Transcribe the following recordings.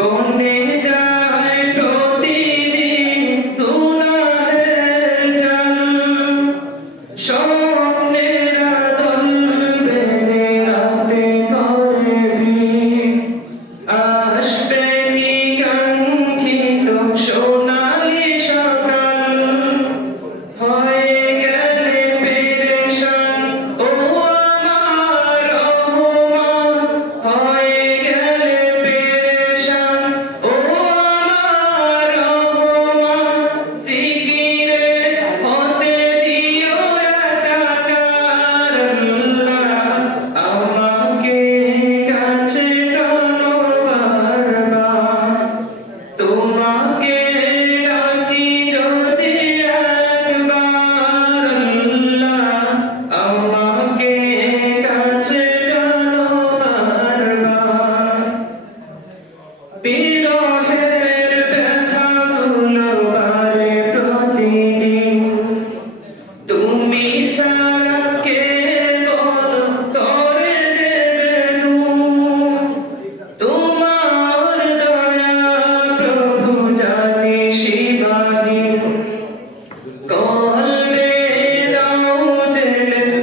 Don't make it down. तुम के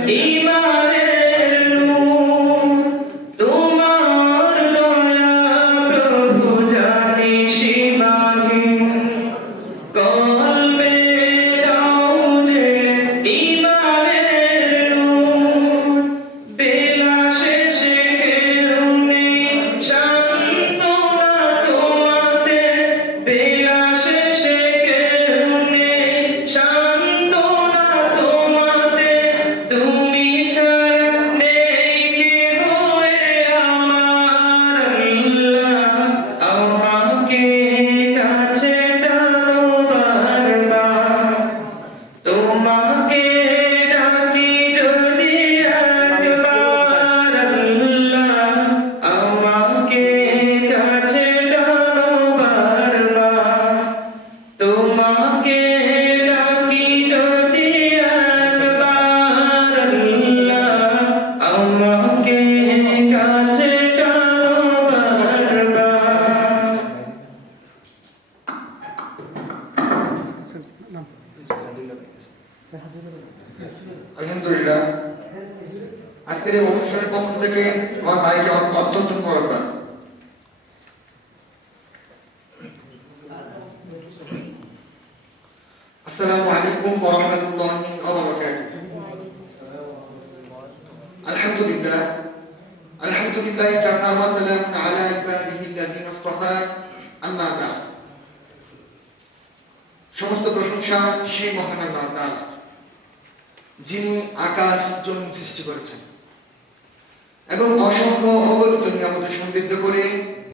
Amen. আলহামদুলিল্লাহ আজকের এই অনুষ্ঠানের পক্ষ থেকে আমার ভাইকে অত্যন্ত মোবারকবাদ। আসসালামু আলাইকুম ওয়া আলহামদুলিল্লাহ আলহামদুলিল্লাহ কাফা ওয়া সালামুন আলা ইবাদিহি আল্লাযিনা ইসতাফা আম্মা বা'দ। সমস্ত প্রশংসা সেই মহান আল্লাহ তাআলা যিনি আকাশ জমিন সৃষ্টি করেছেন। এবং অসংখ্য অগণিত নিয়ামত সমৃদ্ধ করে